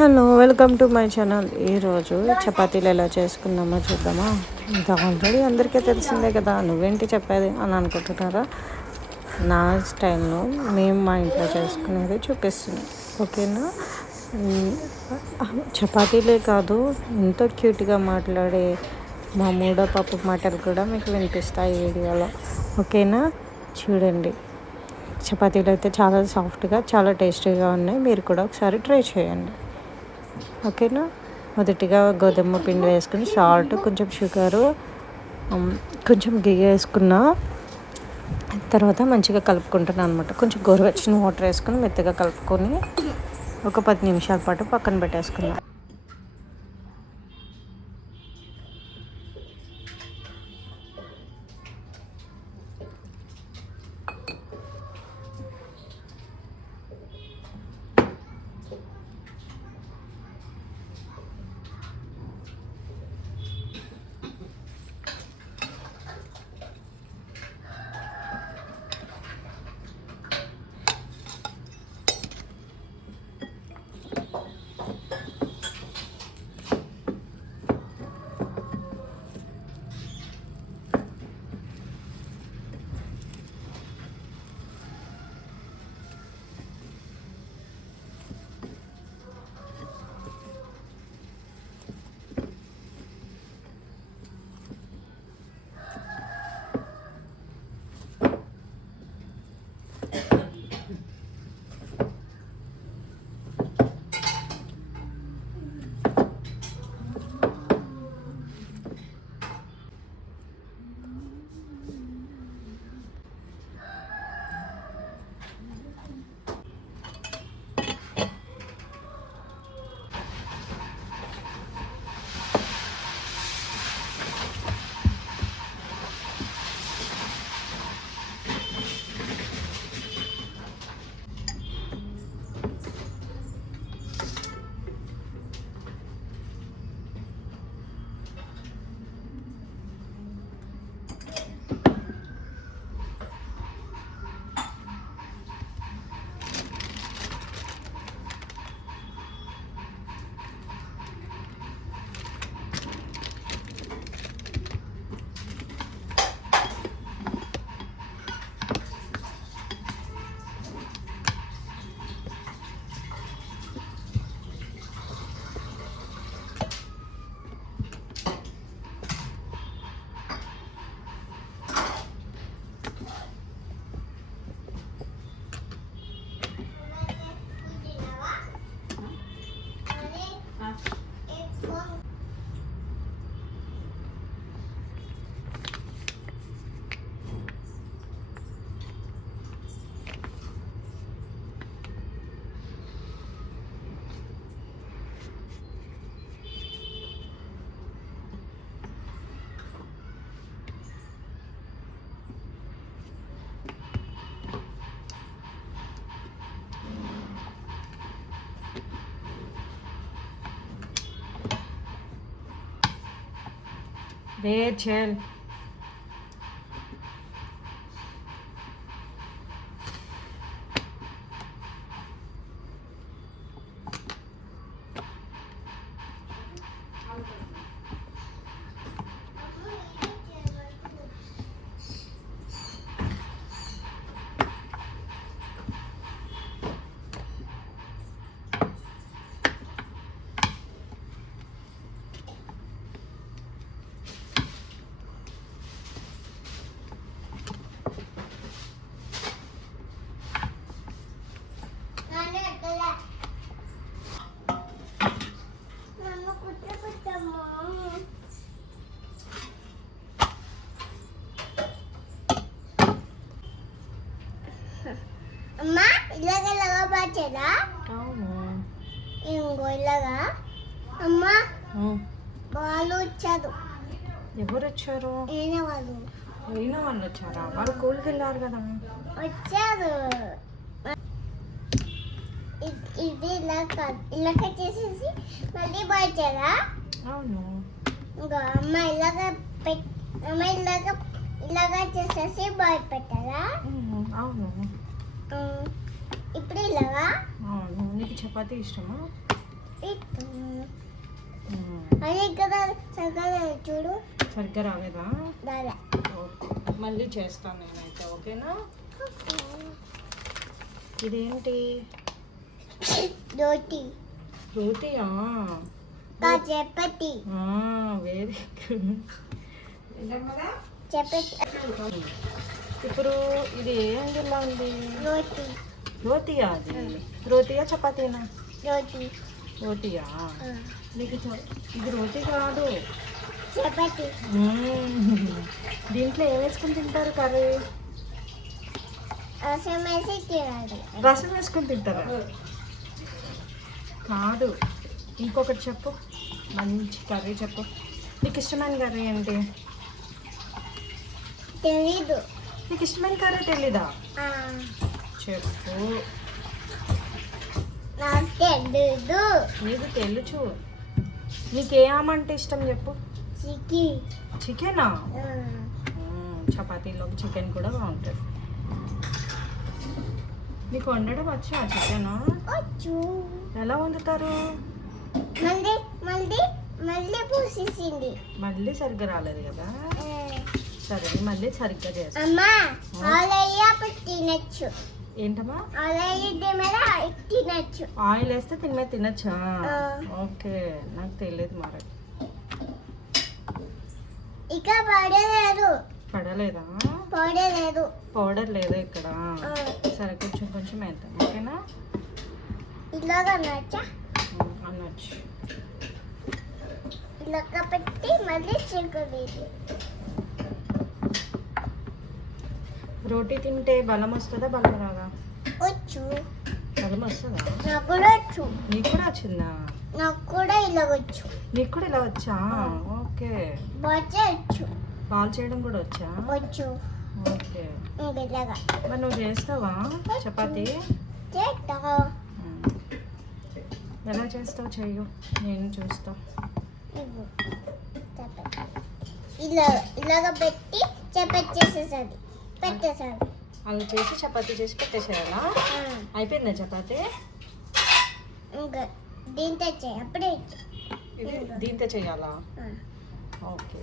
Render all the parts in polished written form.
Hello, welcome to my channel. ఈరోజు చపాతీలు ఎలా చేసుకుందామో చూద్దామా. ఇది ఆల్రెడీ అందరికీ తెలిసిందే కదా, నువ్వేంటి చెప్పేది అని అనుకుంటున్నారా? నా స్టైల్లో మేము మా ఇంట్లో చేసుకునేది చూపిస్తున్నాం, ఓకేనా? చపాతీలే కాదు, ఎంతో క్యూట్గా మాట్లాడే మా మూడో పప్పు మాటలు కూడా మీకు వినిపిస్తాయి ఈ వీడియోలో, ఓకేనా? చూడండి, చపాతీలు అయితే చాలా సాఫ్ట్గా, చాలా టేస్టీగా ఉన్నాయి. మీరు కూడా ఒకసారి ట్రై చేయండి, ఓకేనా? మొదటిగా గోధుమ పిండి వేసుకుని సాల్ట్, కొంచెం షుగరు, కొంచెం గీ వేసుకున్న తర్వాత మంచిగా కలుపుకుంటున్నాను అనమాట. కొంచెం గోరువెచ్చని వాటర్ వేసుకొని మెత్తగా కలుపుకొని ఒక 10 నిమిషాల పాటు పక్కన పెట్టేసుకున్నాను. రేచల్, అమ్మా ఇలాగ బాచేదా? అవును. ఇంకో ఇలాగా అమ్మా వాళ్ళు వచ్చారు. ఎవరు వచ్చారు? ఏనే వాళ్ళు. అయినా వాళ్ళు వచ్చారా? వాళ్ళు స్కూల్కి వెళ్ళారు కదా. వచ్చారు. ఇది ఇలా చేసేసి మళ్ళీ బాచేదా? అవును. ఇంకా అమ్మ అమ్మ ఇలాగ చేసేసి బాయ్ పెట్టారా? అవును. ఇప్పుడు ఇలాగా. అవును. నీకు చపాతీ ఇష్టమా? ఇటు మ్మ్. అది ఇక్కడ సగం చూడు సరిగ్గా రాలేదా? దాదా ఓకే, మళ్ళీ చేస్తాను నేనైతే. ఓకేనా? ఇదేంటి? రోటీ రోటీయా? చపాతి వెరీ గుడ్. చపాతి ఇప్పుడు ఇది ఏ యాంగిల్లో ఉంది? రోటీ రోటీయా? అది రోటీయా చపాతీనా? రోటీ రోటీయా? నీకు ఇది రోటీ కాదు. చపాతి దీంట్లో ఏం వేసుకొని తింటారు కర్రీ? రసం వేసి తినాలి. రసం వేసుకొని తింటారా? కాదు, ఇంకొకటి చెప్పు. మంచి కర్రీ చెప్పు. నీకు ఇష్టమైన కర్రీ ఏంటి? తెలీదు. నీకు ఇష్టమైన కర్రీ తెలీదా? ఆ, చెప్పు. నాకు తెలీదు. నీకు తెలుసు. నీకు ఏ ఆమె అంటే ఇష్టం చెప్పు. చికి చికెనా? చపాతీలోకి చికెన్ కూడా బాగుంటుంది. నీకు వండడం వచ్చా చికెన్? వచ్చు. ఎలా వండుతారు? మళ్ళీ మళ్ళీ మళ్ళీ పూసేసింది. మళ్ళీ సరిగ్గా రాలేదు కదా? సరే, మళ్ళీ సరిగ్గా చేస్తా. అమ్మా ఆలయ్య తినచ్చు. ఏంటమ్మా? ఆలయ్య మీద తినచ్చు. ఆయిల్ వేస్తే తినే తినచ్చా? ఆ. ఓకే, నాకు తెలియదు మరి. ఇక పడలేదు. పడలేదా? పడలేదు. పౌడర్ లేదా ఇక్కడ? సరే, కొంచెం కొంచెం వేద్దాం. ఓకేనా? ఇలాగా నచ్చా. అనొచ్చు. ఇలాగ పెట్టి మళ్ళీ చిరుకలేదు. రోటీ తింటే బలం వస్తుందా, బలం రాదా? వచ్చు. బలం వస్తుందా? నాకు కూడా వచ్చు. నీకు కూడా వచ్చిందా? నాకు కూడా ఇలాగొచ్చు. నీకు కూడా ఇలా వచ్చా? ఓకే. బాగా వచ్చు. బాల్ చేయడం కూడా వచ్చా? వచ్చు. ఓకే. ఇలాగా మరి నువ్వు చేస్తావా చపాతీ? చేస్తా. ఎలా చేస్తావు చెయ్యు, నేను చూస్తా. ఇవ్వు. చపాతీ. ఇలాగ పెట్టి చపాతీ చేసేసరి పెట్టేసారి. అలా చేసి చపాతీ చేసి పెట్టేసేయాలా? అయిపోయిందా చపాతీ? ఇంకా దీంతో చేయి. అప్పుడే ఇది దీంతో చేయాలా? ఓకే.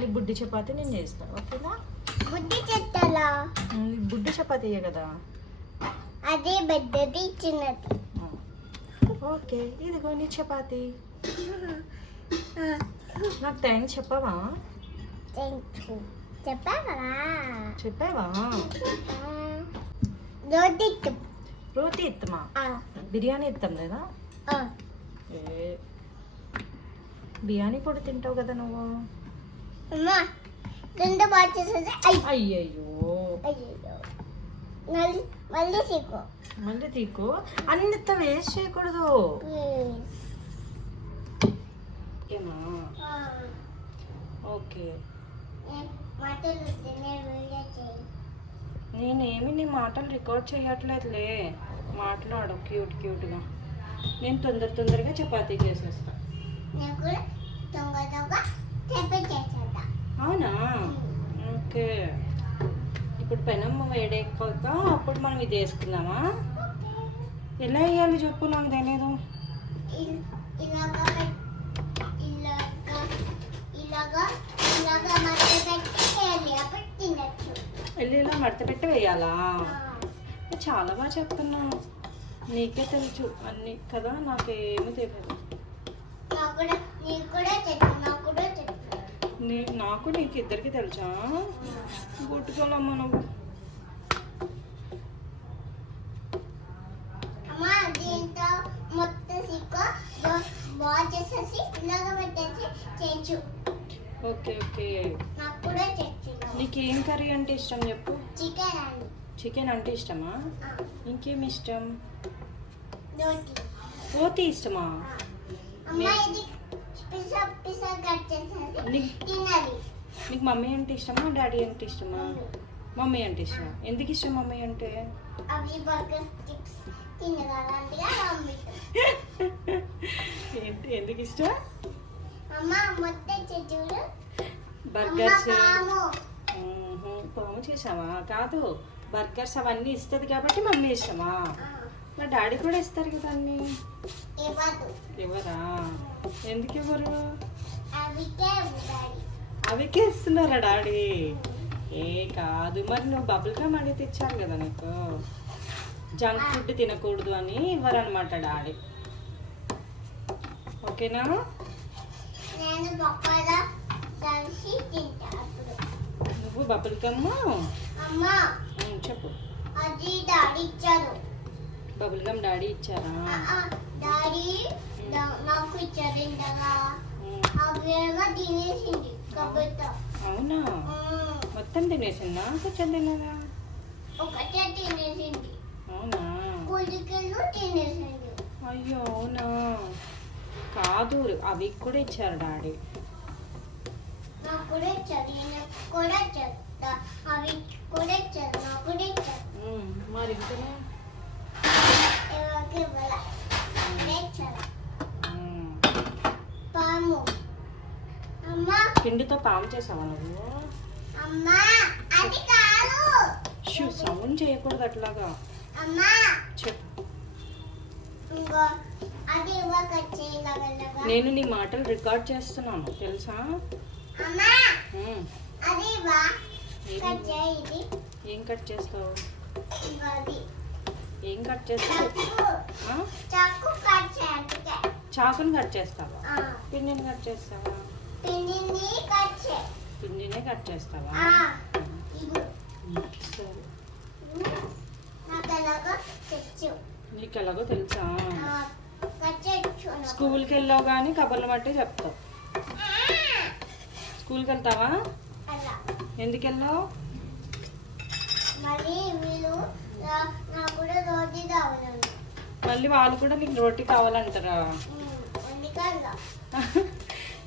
నీ బుడ్డి చపాతీ నేను చేస్తా. ఓకేనా? బుద్ధి చెట్టాలా? నీ బుడ్డి చపాతీయే కదా? అదే పెద్దది చిన్నది. ఓకే, ఇదిగో నీ చపాతీ. నాకు థ్యాంక్స్ చెప్పవా? చెప్పావా? చెప్పావా? రోటీ రోటీ ఇత్తమా? బిర్యానీ ఇస్తాం లేదా? ఏ బిర్యానీ పొడి తింటావు కదా నువ్వు? అమ్మా రెండు బాగా చేసేసి అయ్యయ్యో, అయ్యో మళ్ళీ తీకో. మళ్ళీ తీకు. అన్నిత వేస్ట్ చేయకూడదు. ఏమా? ఓకే. నేనేమి నీ మాటలు రికార్డ్ చేయట్లేదులే. మాట్లాడు క్యూట్ క్యూట్గా. నేను తొందరగా చపాతీ చేసేస్తా. అవునా? ఓకే. ఇప్పుడు పెనమ్మ వేడెక్కాక అప్పుడు మనం ఇది వేసుకుందామా? ఎలా వేయాలి చెప్పు, నాకు తెలియదు. వెళ్ళి ఇలా మడత పెట్టి వేయాలా? చాలా బాగా చెప్తున్నాను. నీకే తెలుసు అన్నీ కదా, నాకేమీ తెలియదు. నాకు నీకు ఇద్దరికి తెలుసా? గుట్టుకోలమ్మ నువ్వు. దీంతో మొత్తం బాగా చేసేసి ఇలాగ పెట్టేసి చేయొచ్చు. Okay okay. నాకు కూడా చేయొచ్చు. నీకు ఏం కర్రీ అంటే ఇష్టం చెప్పు? చికెన్ అండి. చికెన్ అంటే ఇష్టమా? ఇంకేం ఇష్టం? రోటీ. రోటీ ఇష్టమా? అమ్మ ఇది పిజ్జా పిజ్జా కట్ చేసేసి తినాలి. నీకు మమ్మీ అంటే ఇష్టమా, డాడీ అంటే ఇష్టమా? మమ్మీ అంటే ఇష్టమా? ఎందుకు ఇష్టం మమ్మీ అంటే? అవి బర్గర్ స్టిక్స్ తినగలంటిగా మమ్మీ. ఎందుకు ఇష్టం? అమ్మ మొత్తం చూడు. బర్గర్స్. పాము. పాము చేసావా? కాదు, బర్గర్స్ అవన్నీ ఇస్తుంది కాబట్టి మమ్మీ ఇష్టమా? మరి డాడీ కూడా ఇస్తారు కదా అన్నీ. ఇవ్వదు. ఎవరా? ఎందుకు ఎవరు? అవికే డాడీ. అవికే ఇస్తున్నారా డాడీ? ఏ కాదు, మరి నువ్వు బబుల్ గమ్ అడిగితే ఇచ్చాను కదా నీకు. జంక్ ఫుడ్ తినకూడదు అని ఇవ్వరనమాట డాడీ. ఓకేనా? నేను బొక్కల కలిసి తింటా అప్పుడు. నువ్వు బబుల్ గమ్ అమ్మా చెప్పు. అది డాడీ ఇచ్చారు. బబుల్ గమ్ డాడీ ఇచ్చారా? డాడీ నాకు ఇచ్చారు ఇంతగా. అవేమో తినేసింది కబుర్తో. అవునా? మొత్తం తినేసిందా? కొంచెం తినదా? ఒకటే తినేసింది. అవునా? పులికలు తినేసింది. అయ్యో అవునా? కాదు, అవి కూడా ఇచ్చారు డాడీ. నాకు కూడా ఇచ్చారు, నాకు కూడా ఇచ్చారు, అవి కూడా ఇచ్చారు, నాకు కూడా ఇచ్చారు. మరి ఇంకనే ఎవరికి ఇవ్వాల ఇచ్చారు. పాము. అమ్మా పిండితో పాము చేసావా నువ్వు? అమ్మా అది కాదు. సౌండ్ చేయకూడదు అట్లాగా. అమ్మా చెప్పు. ఇంకో అది ఇవ్వక చేయగలగా. నేను నీ మాటలు రికార్డ్ చేస్తున్నాను తెలుసా? అమ్మా అది ఇవ్వా కట్ చేయి. ఇది ఏం కట్ చేస్తావు? ఇంకో అది ఏం కట్ చేస్తావు? చాకు కట్ చేయాలి. చాకుని కట్ చేస్తావా? పిండిని కట్ చేస్తావా? పిండిని కట్ చేయి. పిండినే కట్ చేస్తావా? ఇది సరే. నాకు ఎలాగో తెచ్చు. నీకు ఎలాగో తెలుసా? కట్ చేయొచ్చు. స్కూల్కి వెళ్ళావు కానీ కబుర్లు బట్టి చెప్తావు. స్కూల్కి వెళ్తావా? అలా ఎందుకు వెళ్ళావు? మళ్ళీ వీళ్ళు నాకు కూడా రోజు కావాలండి. మళ్ళీ వాళ్ళు కూడా నీకు రోటీ కావాలంటారా? అందుకల్లా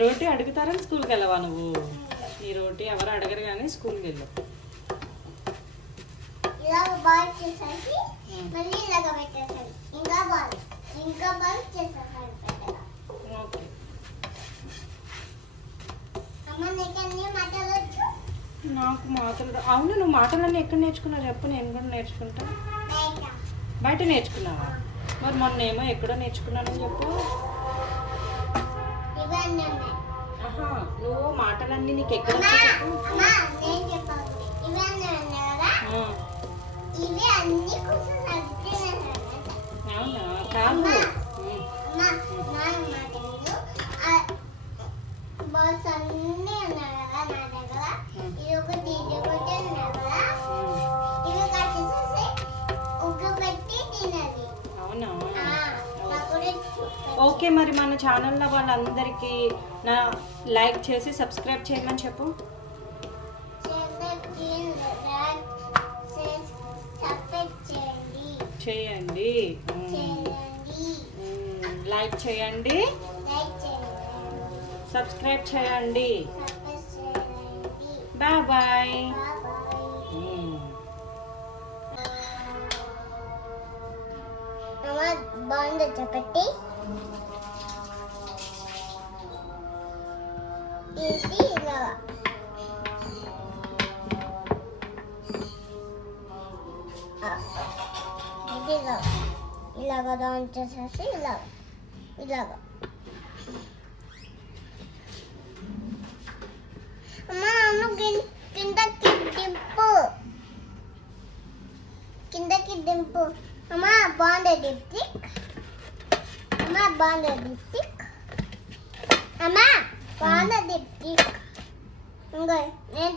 రోటీ అడుగుతారని స్కూల్కి వెళ్ళవా నువ్వు? ఈ రోటీ ఎవరు అడగరు కానీ స్కూల్కి వెళ్ళు. ఇలాగ బాల్ చేసేసి మళ్ళీ ఇలాగ పెట్టేసాను. ఇంకా బాల్ చేసేసాను పెట్టగా. ఓకే. అమ్మ నీకు అన్ని మాటలొచ్చు? నాకు మాటలు అవును. నువ్వు మాటలన్నీ ఎక్కడ నేర్చుకున్నావు చెప్పు, నేను కూడా నేర్చుకుంటా. బయట బయట నేర్చుకున్నావా? మరి మొన్న ఏమో ఎక్కడో నేర్చుకున్నానని చెప్పు. ఇవన్నీ ఉన్నాయి. ఆహా, నువ్వు మాటలన్నీ నీకు ఎక్కడ అమ్మా వచ్చాయి చెప్పు. అమ్మా నేను చెప్పాలి. ఇవన్నీ ఉన్నాయి కదా, ఇవి అన్ని కొంచెం సర్దినాను. అవునా? కాదు. అమ్మా నాన్న మాట విను. బాల్స్ అన్నీ ఉన్నాయి కదా నా దగ్గర. ఇది ఒకటి ఉన్నాయి కదా, ఇవి కట్ చేసేసి ఉగ్గబెట్టి తినాలి. అవునా? నాకు కూడా ఓకే, మరి మన ఛానల్లో వాళ్ళందరికీ నా లైక్ చేసి సబ్స్క్రైబ్ చేయమని చెప్పు. చేయండి. లైక్ చేయండి, సబ్స్క్రైబ్ చేయండి. Bye bye. బాగుంది చెప్పట్టి. ఇది ఇలా ఇలాగ రౌండ్ చేసేసి ఇలాగ. అమ్మా నన్ను కిందకి దింపు. అమ్మా బాగుంది లిప్స్టిక్. అమ్మా బాగుంది లిప్స్టిక్. అమ్మా బాగుంది లిప్స్టిక్. ఇంకో నేను